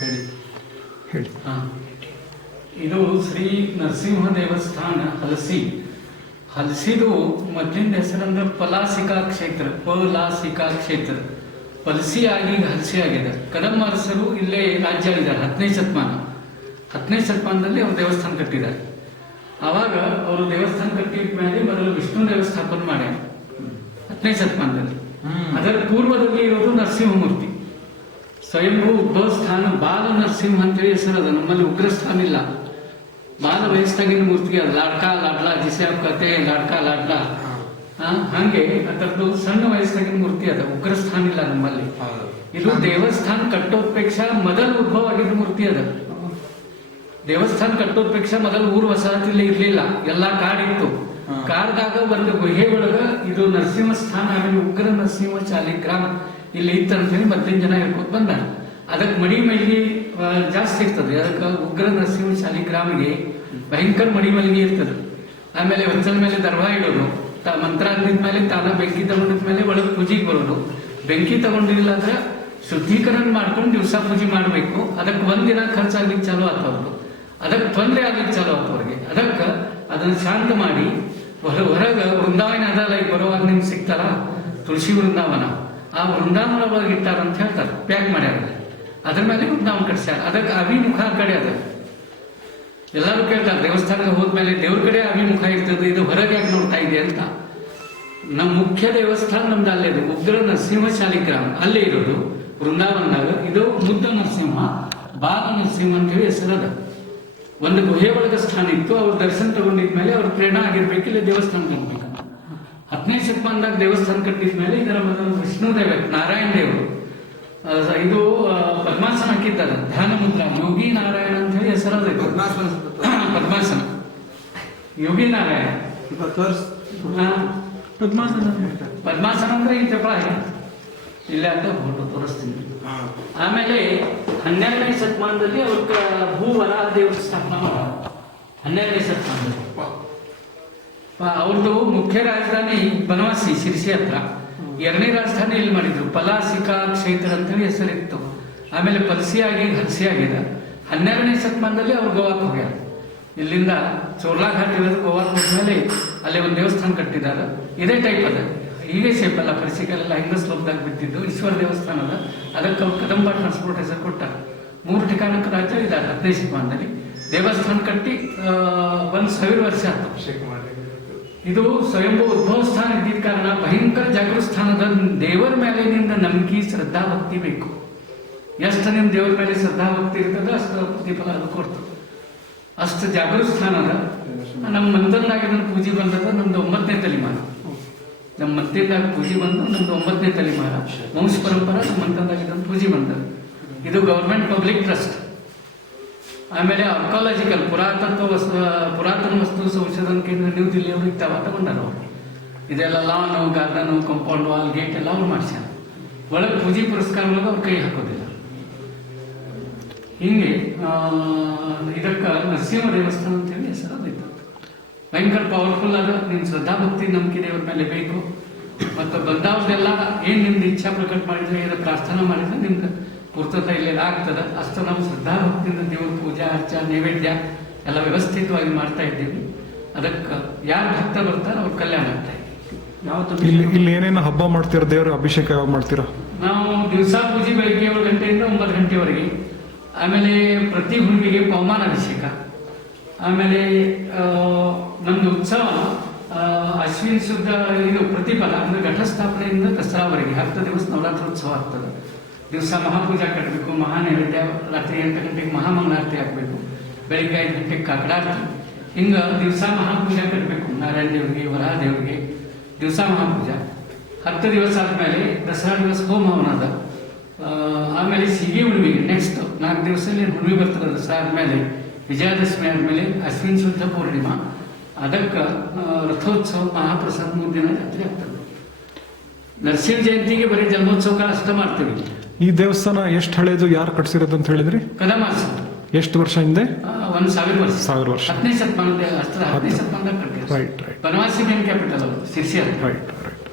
ಹೇಳಿ ಹೇಳಿ. ಇದು ಶ್ರೀ ನರಸಿಂಹ ದೇವಸ್ಥಾನ ಹಲಸಿದು ಮೊದಲಿನ ಹೆಸರಂದ್ರೆ ಪಲಾಸಿಕಾ ಕ್ಷೇತ್ರ. ಪಲಸಿ ಆಗಿ ಹಲಸಿ ಆಗಿದೆ. ಕದಂಬ ಅರಸರು ಇಲ್ಲೇ ರಾಜ್ಯ ಆಗಿದ್ದಾರೆ. 10ನೇ ಶತಮಾನದಲ್ಲಿ ಅವರು ದೇವಸ್ಥಾನ ಕಟ್ಟಿದ್ದಾರೆ. ಆವಾಗ ಅವರು ದೇವಸ್ಥಾನ ಕಟ್ಟಿದ ಮೇಲೆ ಮೊದಲು ವಿಷ್ಣು ದೇವಸ್ಥಾಪನೆ ಮಾಡ್ಯಾರ 10ನೇ ಶತಮಾನದಲ್ಲಿ. ಅದರ ಪೂರ್ವದಲ್ಲಿ ಇರೋದು ನರಸಿಂಹಮೂರ್ತಿ. ಸ್ವಯಂಭೂ ಉದ್ಭವ ಸ್ಥಾನ ಬಾಲ ನರಸಿಂಹ ಅಂತೇಳಿ ಹೆಸರದ. ನಮ್ಮಲ್ಲಿ ಉಗ್ರಸ್ಥಾನ ಇಲ್ಲ. ಬಾಲ ವಯಸ್ಸಾಗಿನ ಮೂರ್ತಿಗೆ ಅದು ಲಾಡ್ಕಾ ಲಾಡ್ಲಾ ಜಿಸ್ಯಾಬ್ ಕತೆ ಲಾಡ್ಕಾ ಲಾಡ್ಲಾ ಹಂಗೆ ಅದರದ್ದು ಸಣ್ಣ ವಯಸ್ಸಾಗಿನ ಮೂರ್ತಿ ಅದ. ಉಗ್ರಸ್ಥಾನ ಇಲ್ಲ ನಮ್ಮಲ್ಲಿ. ಇದು ದೇವಸ್ಥಾನ ಕಟ್ಟೋದ್ಪೇಕ್ಷ ಮೊದಲು ಉದ್ಭವ ಆಗಿದ್ದ ಮೂರ್ತಿ ಅದ. ದೇವಸ್ಥಾನ ಕಟ್ಟೋದ್ಪೇಕ್ಷ ಮೊದಲು ಊರು ವಸಾಹತಿಲ್ಲ ಇರ್ಲಿಲ್ಲ, ಎಲ್ಲಾ ಕಾಡಿತ್ತು. ಕಾಡ್ದಾಗ ಒಂದು ಗುಹೆ ಒಳಗ ಇದು ನರಸಿಂಹ ಸ್ಥಾನ ಆಮೇಲೆ ಉಗ್ರ ನರಸಿಂಹ ಶಾಲಿಗ್ರಾಮ ಇಲ್ಲಿ ಇತ್ತಂತ ಹೇಳಿ ಮೊದಲಿನ ಜನ ಹೇಳ್ಕೊತ ಬಂದ. ಅದಕ್ಕೆ ಮಡಿ ಮೈಲಿಗೆ ಜಾಸ್ತಿ ಇರ್ತದೆ. ಅದಕ್ಕೆ ಉಗ್ರ ನರಸಿಂಹ ಶಾಲಿಗ್ರಾಮಿಗೆ ಭಯಂಕರ ಮಡಿ ಮೈಲಿಗೆ ಇರ್ತದೆ. ಆಮೇಲೆ ಒಂದ್ಸಲ ಮೇಲೆ ದರ್ವಾ ಇಡೋದು, ಮಂತ್ರ ಅಂದಿದ್ಮೇಲೆ ತಾನ ಬೆಂಕಿ ತಗೊಂಡಿದ್ಮೇಲೆ ಒಳಗೆ ಪೂಜೆಗೆ ಬರೋದು. ಬೆಂಕಿ ತಗೊಂಡಿಲ್ಲ ಅಂದ್ರೆ ಶುದ್ಧೀಕರಣ ಮಾಡ್ಕೊಂಡು ದಿವಸ ಪೂಜೆ ಮಾಡಬೇಕು. ಅದಕ್ಕೆ ಒಂದಿನ ಖರ್ಚಾಗ್ಲಿಕ್ಕೆ ಚಾಲು ಆಗ್ತವ್ರು, ಅದಕ್ಕೆ ತೊಂದರೆ ಆಗ್ಲಿಕ್ಕೆ ಚಾಲು ಆಗ್ತವ್ರಿಗೆ. ಅದಕ್ಕೆ ಅದನ್ನ ಶಾಂತ ಮಾಡಿ ಹೊರಗೆ ವೃಂದಾವನ ಅದಲ್ಲ, ಈಗ ಬರುವಾಗ ನಿಮ್ಗೆ ಸಿಗ್ತಾರ ತುಳಸಿ ವೃಂದಾವನ, ಆ ವೃಂದಾವನ ಒಳಗೆ ಇಟ್ಟಾರ ಅಂತ ಹೇಳ್ತಾರೆ. ಪ್ಯಾಕ್ ಮಾಡ್ಯಾರ, ಅದ್ರ ಮೇಲೆ ವೃಂದಾವನ ಕಟ್ಸ್ಯಾರ. ಅದಕ್ಕೆ ಅಭಿಮುಖ ಕಡೆ ಅದ. ಎಲ್ಲರೂ ಕೇಳ್ತಾರೆ ದೇವಸ್ಥಾನಕ್ಕೆ ಹೋದ್ಮೇಲೆ ದೇವ್ರ ಕಡೆ ಅಭಿಮುಖ ಇರ್ತದೆ, ಇದು ಹೊರಗೆ ಯಾಕೆ ನೋಡ್ತಾ ಇದೆ ಅಂತ. ನಮ್ಮ ಮುಖ್ಯ ದೇವಸ್ಥಾನ ನಮ್ದು ಅಲ್ಲೇ ಇದೆ, ಉಗ್ರ ನರಸಿಂಹ ಶಾಲಿಗ್ರಾಮ ಅಲ್ಲೇ ಇರೋದು ವೃಂದಾವನದಾಗ. ಇದು ಮುದ್ದ ನರಸಿಂಹ, ಬಾಲ ನರಸಿಂಹ ಅಂತ ಹೇಳಿ ಹೆಸರದ. ಒಂದು ಗುಹೆ ಒಳಗೆ ಸ್ಥಾನ ಇತ್ತು. ಅವ್ರು ದರ್ಶನ ತಗೊಂಡಿದ್ಮೇಲೆ ಅವ್ರ ಪ್ರೇರಣೆ ಆಗಿರ್ಬೇಕು ಇಲ್ಲಿ ದೇವಸ್ಥಾನ ಕಟ್ಟಬೇಕು. 10ನೇ ಶತಮಾನದಾಗ ದೇವಸ್ಥಾನ ಕಟ್ಟಿದ್ಮೇಲೆ ಇದರ ಮೊದಲು ವಿಷ್ಣು ದೇವ ನಾರಾಯಣ ದೇವರು ಇದು ಪದ್ಮಾಸನ ಹಾಕಿದ್ದಾರೆ. ಧ್ಯಾನ ಮುದ್ರಾ ಯೋಗಿ ನಾರಾಯಣ ಅಂತ ಹೇಳಿ ಹೆಸರದ. ಪದ್ಮಾಸನ ಯೋಗಿ ನಾರಾಯಣ ಪದ್ಮಾಸನ ಅಂದ್ರೆ ಈ ಚಪ್ಪ ಇಲ್ಲೇ ಅಂತ ಫೋಟೋ ತೋರಿಸ್ತೀನಿ. ಆಮೇಲೆ 12ನೇ ಶತಮಾನದಲ್ಲಿ ಅವ್ರ ಭೂವರಾಹ ದೇವರ ಸ್ಥಾಪನಾ ಮಾಡ. 12ನೇ ಶತಮಾನದಲ್ಲಿ ಅವ್ರದ್ದು ಮುಖ್ಯ ರಾಜಧಾನಿ ಬನವಾಸಿ ಶಿರ್ಸಿ ಹತ್ರ. 2ನೇ ರಾಜಧಾನಿ ಇಲ್ಲಿ ಮಾಡಿದ್ರು, ಪಲಾಸಿಕಾ ಕ್ಷೇತ್ರ ಅಂತೇಳಿ ಹೆಸರಿತ್ತು. ಆಮೇಲೆ ಪಲಸಿಯಾಗಿ ಹಲಸಿ ಆಗಿದೆ. 12ನೇ ಶತಮಾನದಲ್ಲಿ ಅವ್ರು ಗೋವಾಕ್ ಹೋಗ್ಯಾರ. ಇಲ್ಲಿಂದ ಚೋರ್ಲಾಘಾಟ್ ಇರೋದು ಗೋವಾಕ್ ಹೋದ್ಮೇಲೆ ಅಲ್ಲಿ ಒಂದು ದೇವಸ್ಥಾನ ಕಟ್ಟಿದ್ದಾರೆ. ಇದೇ ಟೈಪ್ ಅದ, ಹೀಗೆ ಶೇಪ್ ಅಲ್ಲ. ಪರಿಸಿಕಲೆಲ್ಲ ಹಿಂಗ ಸ್ಲೋಪ್ದಾಗ ಬಿದ್ದಿದ್ದು ಈಶ್ವರ ದೇವಸ್ಥಾನ ಅದ. ಅದಕ್ಕೆ ಅವ್ರು ಕದಂಬ ಟ್ರಾನ್ಸ್ಪೋರ್ಟ್ ಹೆಸರು ಕೊಟ್ಟಾರ. 3 ಠಿಕಾಣಕ್ಕೆ ರಾಜ್ಯ ಇದ್ದಾರೆ 10ನೇ ಶತಮಾನದಲ್ಲಿ. ದೇವಸ್ಥಾನ ಕಟ್ಟಿ 1000 ವರ್ಷ ಆಯ್ತು. ಇದು ಸ್ವಯಂಭೂ ಉದ್ಭವ ಸ್ಥಾನ ಇದ್ದಿದ್ದ ಕಾರಣ ಭಯಂಕರ ಜಾಗೃತ ಸ್ಥಾನದ. ದೇವರ ಮೇಲೆ ನಿಂದ ನಂಬಿಕೆ ಶ್ರದ್ಧಾ ಭಕ್ತಿ ಬೇಕು. ಎಷ್ಟು ನಿಮ್ ದೇವರ ಮೇಲೆ ಶ್ರದ್ಧಾ ಭಕ್ತಿ ಇರ್ತದೆ ಅಷ್ಟು ಪ್ರತಿಫಲ ಅದು ಕೊಡ್ತದೆ. ಅಷ್ಟು ಜಾಗೃತ ಸ್ಥಾನ ಅದ. ನಮ್ಮ ಮಂದಿರದಾಗ ಪೂಜೆ ಬಂದದ. ನಮ್ದು 9ನೇ ತಲೆಮಾರ. ನಮ್ಮ ಮಂದಿರದಾಗ ಪೂಜೆ ಬಂದು ನಮ್ದು 9ನೇ ತಲೆಮಾರ. ವಂಶ ಪರಂಪರೆ ನಮ್ಮ ಮಂದಿರದಾಗ ಪೂಜೆ ಬಂದದ. ಇದು ಗವರ್ಮೆಂಟ್ ಪಬ್ಲಿಕ್ ಟ್ರಸ್ಟ್. ಆಮೇಲೆ ಆರ್ಕಾಲಜಿಕಲ್ ಪುರಾತನ ವಸ್ತು ಸಂಶೋಧನಾ ಕೇಂದ್ರ ನ್ಯೂ ದಿಲ್ಲಿ ಅವರು ಇತ್ತಾವ ತಗೊಂಡಾರ. ಅವ್ರು ಇದೆಲ್ಲ lawn garden compound wall gate ಎಲ್ಲ ಅವ್ರು ಮಾಡ್ಸ್ಯಾರ. ಒಳಗೆ ಪೂಜೆ ಪುರಸ್ಕಾರ ಒಳಗೆ ಅವ್ರು ಕೈ ಹಾಕೋದಿಲ್ಲ. ಹಿಂಗೆ ಇದಕ್ಕೆ ನರಸಿಂಹ ದೇವಸ್ಥಾನ ಅಂತೇಳಿ ಹೆಸರದಿತ್ತು. ಭಯಂಕರ ಪವರ್ಫುಲ್ ಆದ. ನಿಮ್ ಶ್ರದ್ಧಾ ಭಕ್ತಿ ನಂಬಿಕೆ ದೇವರ ಮೇಲೆ ಬೇಕು. ಮತ್ತು ಬಂದವ್ರದೆಲ್ಲ ಏನ್ ನಿಮ್ದು ಇಚ್ಛಾ ಪ್ರಕಟ ಮಾಡಿದ್ರೆ, ಇದರ ಪ್ರಾರ್ಥನಾ ಮಾಡಿದ್ರೆ ನಿಮ್ಗೆ ಪೂರ್ತತೆ ಇಲ್ಲಿ ಆಗ್ತದೆ. ಅಷ್ಟು ನಾವು ಶ್ರದ್ಧಾ ಭಕ್ತಿಯಿಂದ ದೇವ್ರ ಪೂಜಾ ಅರ್ಚ ನೈವೇದ್ಯ ಎಲ್ಲ ವ್ಯವಸ್ಥಿತವಾಗಿ ಮಾಡ್ತಾ ಇದ್ದೀವಿ. ಅದಕ್ಕೆ ಯಾರು ಭಕ್ತ ಬರ್ತಾರೆ ಅವ್ರ ಕಲ್ಯಾಣ ಆಗ್ತಾ ಇದೆ. ಇಲ್ಲಿ ಏನೇನು ಹಬ್ಬ ಮಾಡ್ತೀರಾ? ದೇವ್ರ ಅಭಿಷೇಕ ಯಾವಾಗ ಮಾಡ್ತೀರಾ? ನಾವು ದಿವಸ ಪೂಜೆ ಬೆಳಿಗ್ಗೆ 7 ಗಂಟೆಯಿಂದ 9 ಗಂಟೆವರೆಗೆ. ಆಮೇಲೆ ಪ್ರತಿ ಹುಣ್ಣಿಮೆಗೆ ಪವಮಾನ ಅಭಿಷೇಕ. ಆಮೇಲೆ ನಮ್ದು ಉತ್ಸವ ಅಶ್ವಿನ್ ಶುದ್ಧ ಇದು ಪ್ರತಿಫಲ ಅಂದ್ರೆ ಘಟಸ್ಥಾಪನೆಯಿಂದ ದಸರಾವರೆಗೆ 10 ದಿವಸ ನವರಾತ್ರೋತ್ಸವ ಆಗ್ತದೆ. ದಿವಸ ಮಹಾಪೂಜಾ ಕಟ್ಟಬೇಕು, ಮಹಾನೈವೇದ್ಯ, ರಾತ್ರಿ 8 ಗಂಟೆಗೆ ಮಹಾಮಂಗಳಾರತಿ ಹಾಕಬೇಕು, ಬೆಳಿಗ್ಗೆ 5 ಗಂಟೆಗೆ ಕಾಕಡಾರತಿ. ಹಿಂಗ ದಿವಸ ಮಹಾಪೂಜಾ ಕಟ್ಟಬೇಕು. ನಾರಾಯಣ ದೇವರಿಗೆ, ವರಾಹ ದೇವರಿಗೆ ದಿವಸ ಮಹಾಪೂಜಾ. 10 ದಿವಸ ಆದ್ಮೇಲೆ ದಸರಾ ದಿವಸ ಹೋಮ ಹವನ ಅದ. ಆಮೇಲೆ ಸಿಗಿ ಹುಣ್ಣಿಮೆಗೆ ನೆಕ್ಸ್ಟ್ 4 ದಿವಸದಲ್ಲಿ ಹುಣ್ಣಿಮೆ ಬರ್ತದೆ. ದಸರಾ ಆದ್ಮೇಲೆ ವಿಜಯದಶಮಿ ಆದ್ಮೇಲೆ ಅಶ್ವಿನ್ ಶುದ್ಧ ಪೂರ್ಣಿಮಾ. ಅದಕ್ಕೆ ರಥೋತ್ಸವ ಮಹಾಪ್ರಸಾದ 3 ದಿನ ಜಾತ್ರೆ ಆಗ್ತದೆ. ನರಸಿಂಹ ಜಯಂತಿಗೆ ಬರೀ ಜನ್ಮೋತ್ಸವ ಅಷ್ಟ ಮಾಡ್ತೀವಿ. ಈ ದೇವಸ್ಥಾನ ಎಷ್ಟು ಹಳೇದು? ಯಾರು ಕಟ್ಸಿರೋದು ಅಂತ ಹೇಳಿದ್ರಿ? ಕದಮಾಸ. ಎಷ್ಟು ವರ್ಷ ಹಿಂದೆ? 1000 ವರ್ಷ. 1000 ವರ್ಷ. 10ನೇ ಶತಮಾನದಾಗ ಕಟ್ಟಿದ್ದಾರೆ. Right right. Banavasi main capital ಅದು ಶಿರ್ಸಿ. Right right.